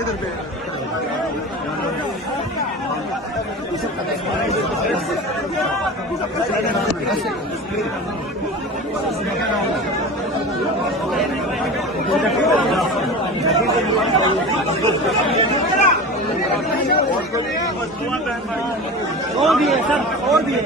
इधर पे और भी है सर, और भी है।